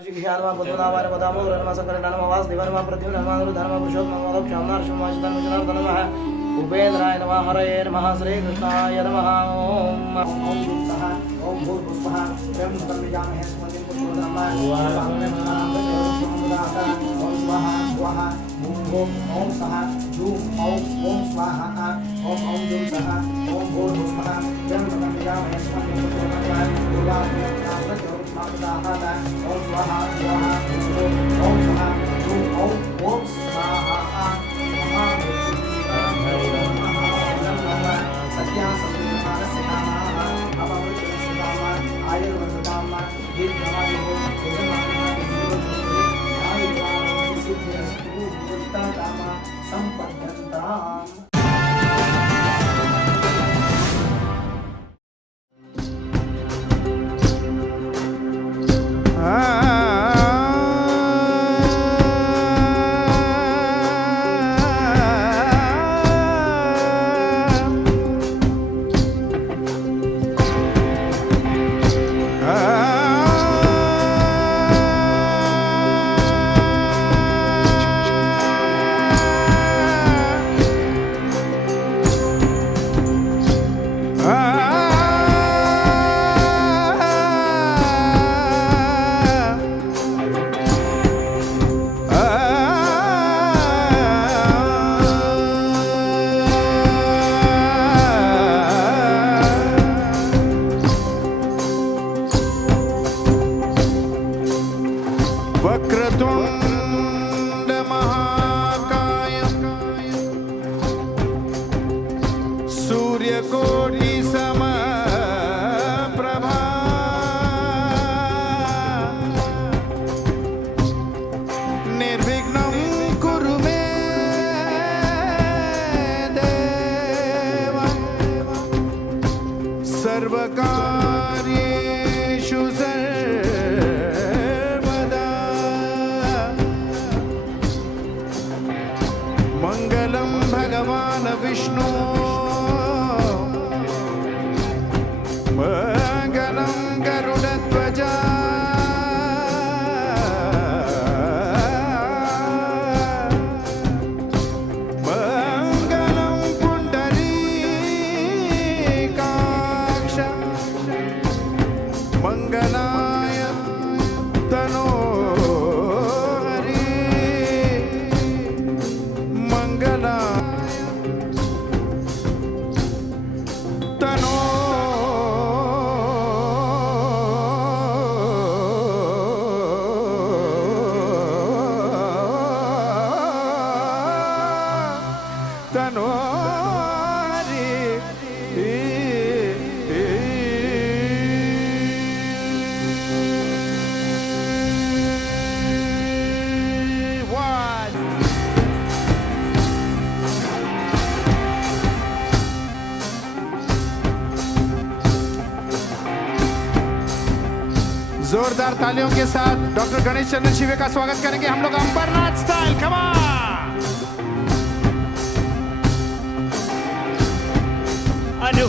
ऋषिभिर्मा बुद्धनावार पदामो रणमा सकरणमा वासदेवर्मा प्रद्युम्नमा धर्म पुरुषोत्तमो क्षामनार्षमा शतनुजनार्दनमः उपेन्द्राय नमः, हरये नमः श्री कृष्णाय नमः, ओम ओम गुप्तः ओम भूर्भुवः त्रयं तन्विजामहे सुमतिं पुरुषोत्तमः ओम स्वाहा स्वाहा, ओम ओम सहा जूम ओम ओम स्वाहा, ओम ओम जूम सहा ओम भूर्भुवः त्रयं तन्विजामहे सुमतिं पुरुषोत्तमः दुर्गा ॐ स्वाहा स्वाहा ॐ सः जोरदार तालियों के साथ डॉक्टर गणेश चंद्र शिवे का स्वागत करेंगे। हम लोग अंबरनाथ स्टाइल कमा आणि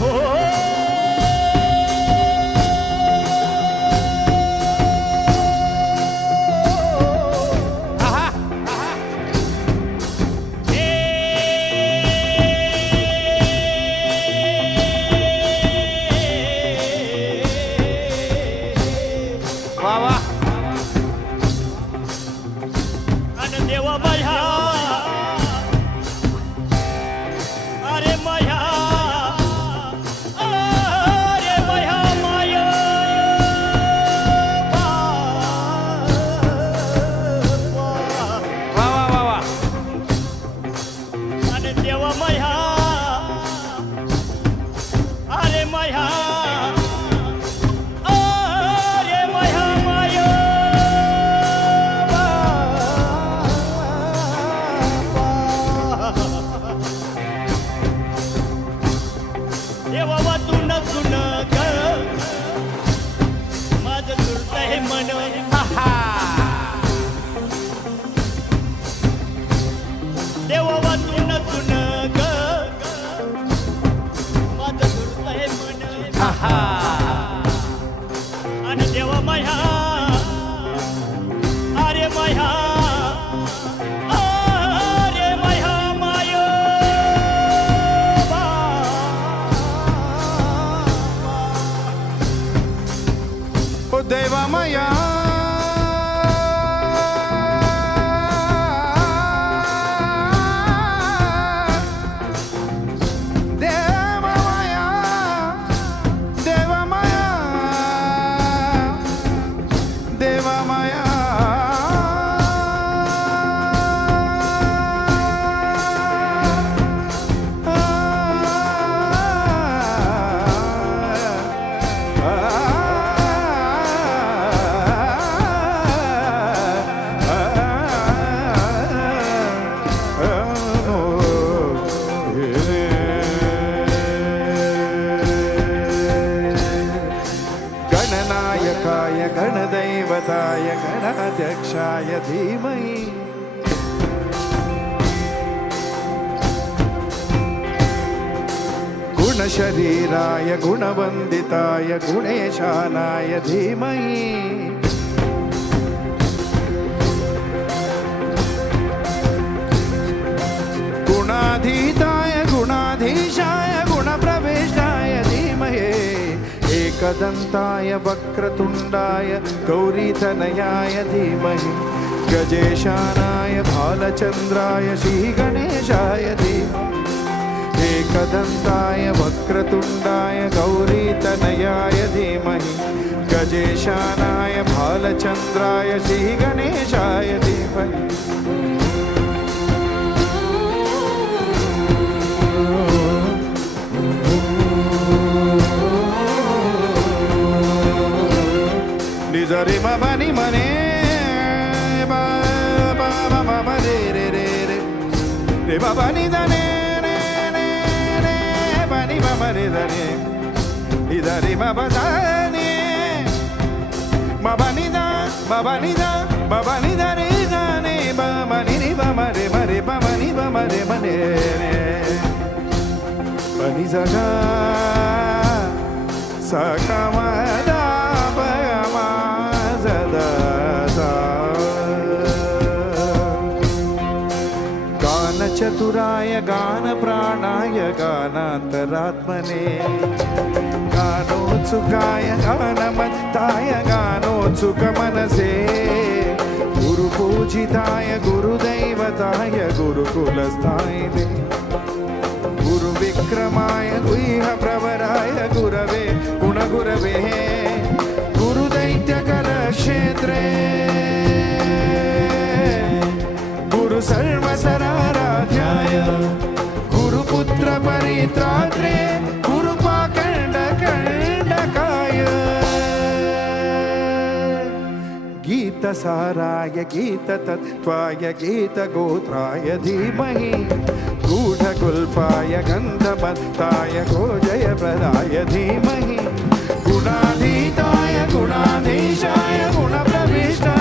गुणवन्दिताय गुणेशानाय धीमहि। गुणाधीताय, गुणाधीशाय, गुणप्रवेशाय धीमहे। एकदन्ताय, वक्रतुण्डाय, गौरीतनयाय धीमहि। गजेशानाय, भालचन्द्राय, श्रीगणेशाय धीमहि। कदन्ताय, वक्रतुण्डाय, गौरीतनयाय धीमहि। गजेशानाय, भालचन्द्राय, श्रीगणेशाय धीमहि। zari ma ma ni ma ne ba ba ba ba ba re re re re ba ba ni da ne దని మమరి దని ఇదని మబదని మబనిద మబనిద మబని దని దని మమని ని మమరి మరి మమని మమరి మనే పని సగా సగమదా చతురాయ గాన ప్రాణాయ గానాంతరాత్మనే గానోత్సుకాయ గానమంతాయ గానోత్సుక మనసే గురు పూజితాయ గురుదైవతాయ గురుకులస్థాయినే గురు విక్రమాయ గుహ ప్రవరాయ గురవే గుణగురవే గురుదైత్యకర క్షేత్రే सर्वसराराध्याय गुरुपुत्रपरित्रात्रे गुरुपाखण्डकण्डकाय गीतसाराय, गीततत्त्वाय, गीतगोत्राय धीमहि। गूढगुल्फाय गन्धमत्ताय गोजयप्रदाय धीमहि। गुणाधीताय, गुणाधीशाय, गुणप्रविष्टाय। धीमहे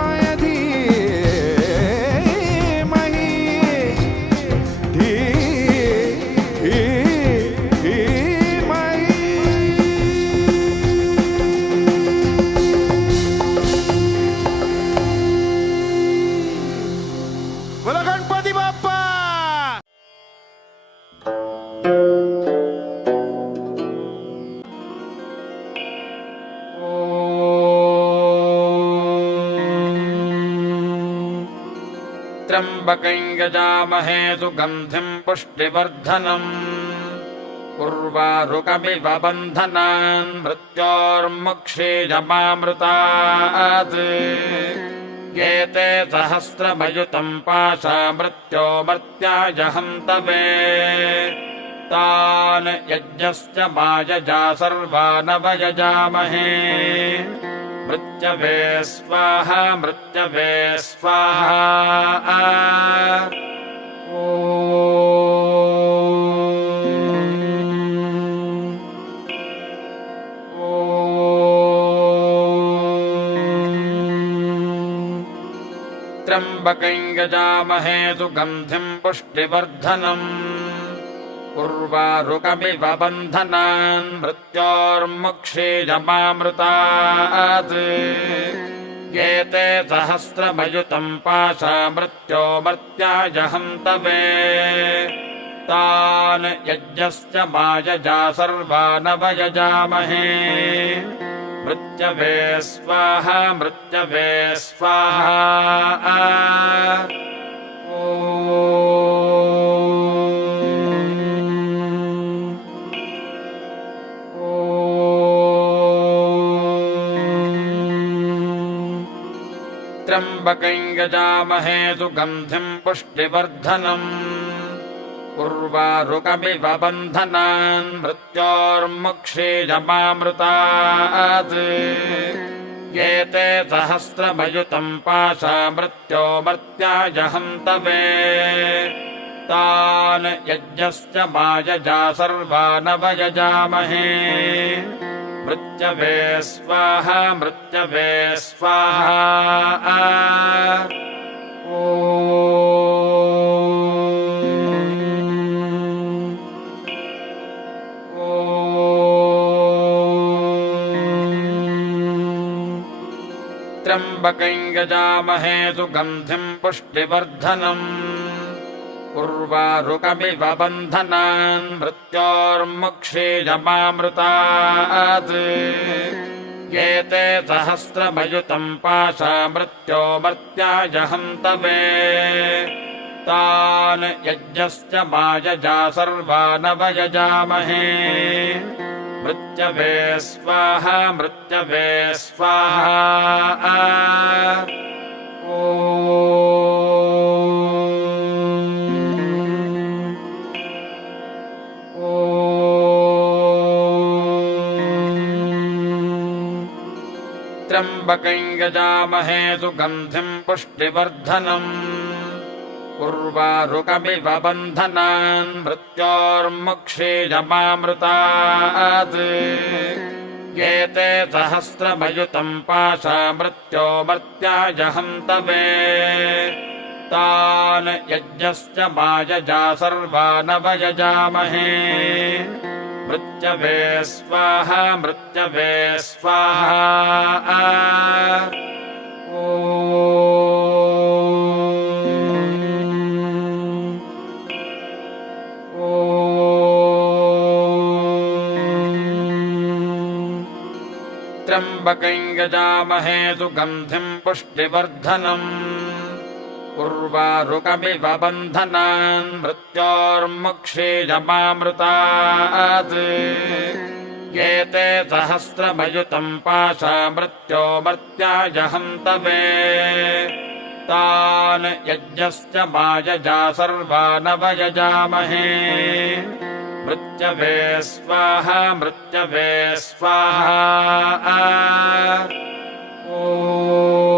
यजामहे सुगन्धिम् पुष्टिवर्धनम्। उर्वारुकमिव बन्धनान् मृत्योर्मुक्षीजमामृतात्। एते सहस्रमयुतम् पाशा मृत्यो मर्त्याय हन्तवे तान् यज्ञस्य मायजा सर्वानवयजामहे मृत्यवे स्वाहा मृत्यवे स्वाहा। त्र्यम्बकम् यजामहे सुगन्धिम् पुष्टिवर्धनम् उर्वारुकमिव बन्धनान् मृत्योर्मुक्षीजमामृतात्। एते सहस्रमयुतम् पाशा मृत्यो मर्त्याय हन्तवे तान् यज्ञस्य मायजा सर्वानवयजामहे मृत्यवे स्वाहा मृत्यवे स्वाहा त्र्यम्बकम् यजामहे सुगन्धिम् पुष्टिवर्धनम्। उर्वारुकमिव बन्धनान् मृत्योर्मुक्षीजमामृतात्। एते सहस्रमयुतम् पाशा मृत्यो मर्त्याय हन्तवे तान् यज्ञश्च मायजा सर्वानवयजामहे मृत्यवे स्वाहा मृत्यवे स्वाहा। त्र्यम्बकम् यजामहे सुगन्धिम् पुष्टिवर्धनम् उर्वारुकमिव बन्धनान् मृत्योर्मुक्षीजमामृतात् एते सहस्रमयुतम् पाशा मृत्यो मर्त्याय हन्तवे तान् यज्ञश्च मायजा सर्वानवयजामहे। मृत्यवे स्वाहा मृत्यवे स्वाहा त्र्यम्बकम् यजामहे सुगन्धिम् पुष्टिवर्धनम्। उर्वारुकमिव बन्धनान् मृत्योर्मुक्षीजमामृतात् एते सहस्रमयुतम् पाशा मृत्यो मर्त्याय हन्तवे तान् यज्ञश्च मायजा सर्वानवयजामहे मृत्यवे स्वाहा मृत्यवे स्वाहा। यजामहे सुगन्धिम् पुष्टिवर्धनम् उर्वारुकमिव बन्धनान् मृत्योर्मुक्षीजमामृतात् एते सहस्रमयुतम् पाशा मृत्यो मर्त्याय हन्तवे तान् यज्ञश्च मायजा सर्वानवयजामहे मृत्यवे स्वाहा मृत्यवे स्वाहा। ॐ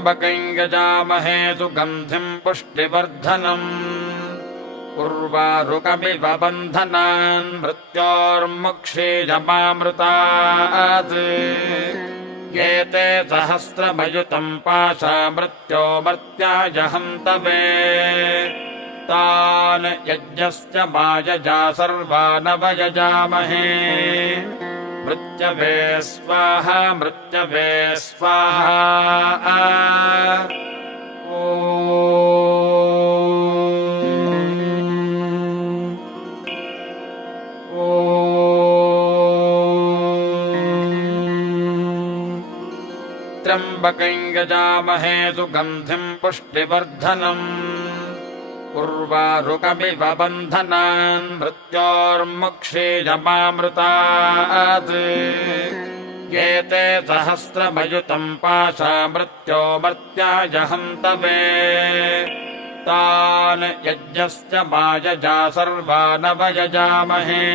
त्र्यम्बकम् यजामहे सुगन्धिम् पुष्टिवर्धनम्। उर्वारुकमिव बन्धनान् मृत्योर्मुक्षीजमामृतात् एते सहस्रमयुतम् पाशा मृत्यो मर्त्याय हन्तवे। तान् यज्ञश्च मायजा सर्वानवयजामहे मृत्यवे स्वाहा मृत्यवे स्वाहा। ॐ। त्र्यम्बकम् यजामहे सुगन्धिम् पुष्टिवर्धनम् उर्वारुकमिव बन्धनान् मृत्योर्मुक्षीजमामृतात् एते सहस्रमयुतम् पाशा मृत्यो मर्त्याय हन्तवे तान् यज्ञश्च मायजा सर्वानवयजामहे।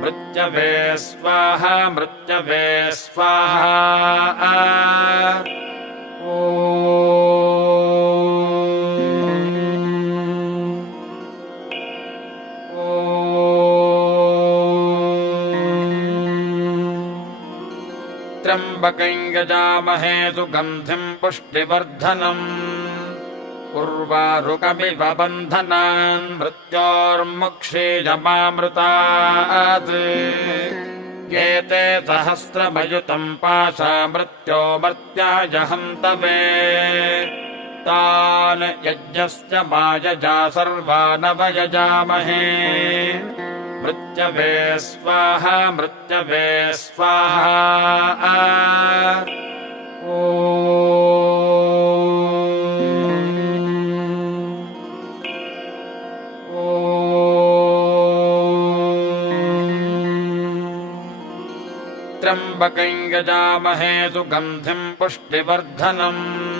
मृत्यवे स्वाहा मृत्यवे स्वाहा। ॐ त्र्यम्बकम् यजामहे सुगन्धिम् पुष्टिवर्धनम्। उर्वारुकमिव बन्धनान् मृत्योर्मुक्षीजमामृतात्। एते सहस्रमयुतम् पाशा मृत्यो मर्त्याय हन्तवे तान् यज्ञश्च मायजा सर्वानवयजामहे मृत्यवे स्वाहा मृत्यवे स्वाहा। सुगन्धिम् पुष्टिवर्धनम्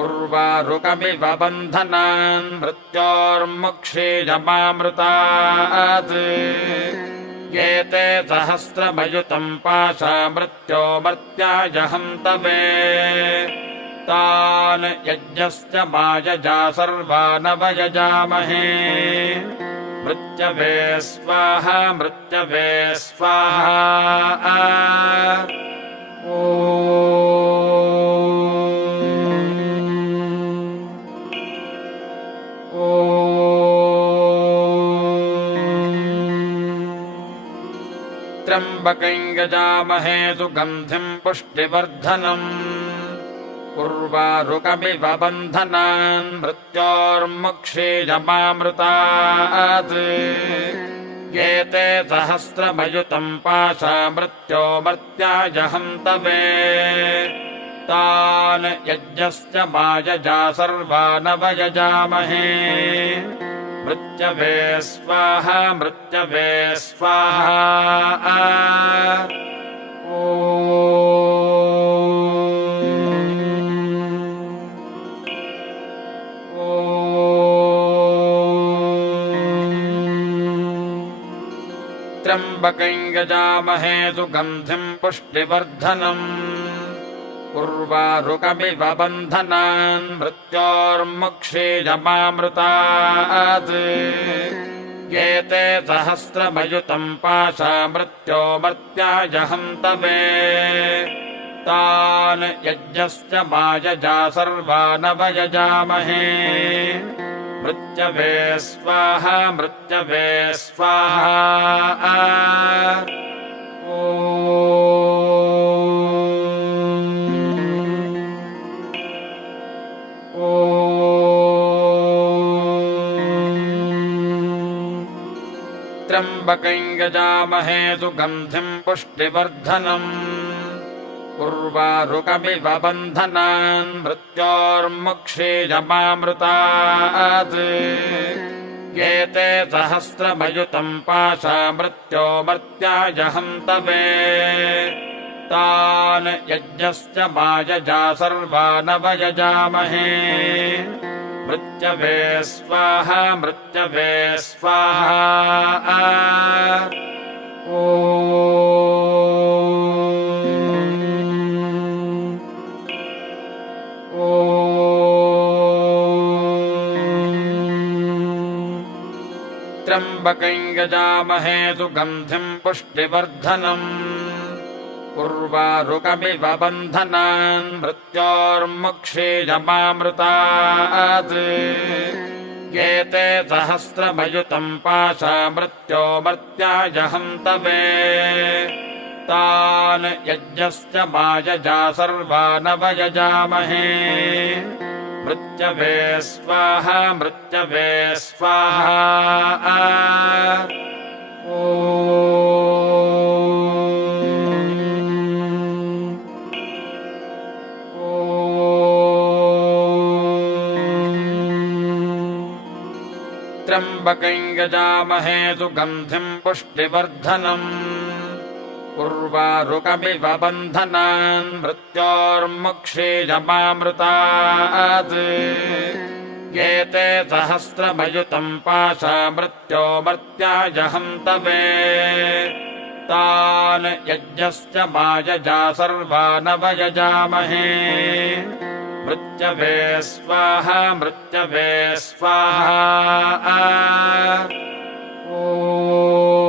उर्वारुकमिव बन्धनान् मृत्योर्मुक्षीयमामृतात् एते सहस्रमयुतम् पाशा मृत्यो मर्त्याजहम् तवे तान् यज्ञस्य मायजा सर्वानवयजामहे। मृत्यवे स्वाहा मृत्यवे स्वाहा त्र्यम्बकम् यजामहे सुगन्धिम् पुष्टिवर्धनम्। उर्वारुकमिव बन्धनान् मृत्योर्मुक्षीयमामृतात्। एते सहस्रमयुतम् पाशा मृत्यो मर्त्याजहम् तवे। तान् यज्ञस्य मायजा सर्वानवयजामहे मृत्यवे स्वाहा मृत्यवे स्वाहा त्र्यम्बकम् यजामहे सुगन्धिम् पुष्टिवर्धनम् उर्वारुकमिव बन्धनान् मृत्योर्मुक्षीयमामृतात्। एते सहस्रमयुतम् पाशा मृत्यो मर्त्याजहम् तवे तान् यज्ञस्य मायजा सर्वानवयजामहे। मृत्यवे स्वाहा मृत्यवे स्वाहा त्र्यम्बकम् यजामहे सुगन्धिम् पुष्टिवर्धनम्। उर्वारुकमिव बन्धनान् मृत्योर्मुक्षीयमामृतात् एते सहस्रमयुतम् पाशा मृत्यो मर्त्याजहम् तवे। तान् यज्ञस्य मायजा सर्वानवयजामहे मृत्यवे स्वाहा मृत्यवे स्वाहा। सुगन्धिम् पुष्टिवर्धनम् उर्वारुकमिव बन्धनान् मृत्योर्मुक्षीयमामृतात्। एते सहस्रमयुतम् पाशा मृत्यो मर्त्याजहम् तवे। तान् यज्ञस्य मायजा सर्वानवयजामहे। मृत्यवे स्वाहा मृत्यवे स्वाहा त्र्यम्बकम् यजामहे सुगन्धिम् पुष्टिवर्धनम्। उर्वारुकमिव बन्धनान् मृत्योर्मुक्षीयमामृतात्। एते सहस्रमयुतम् पाशा मृत्यो मर्त्याजहम् तवे। तान् यज्ञस्य मायजा सर्वानवयजामहे मृत्यवे स्वाहा मृत्यवे स्वाहा ओ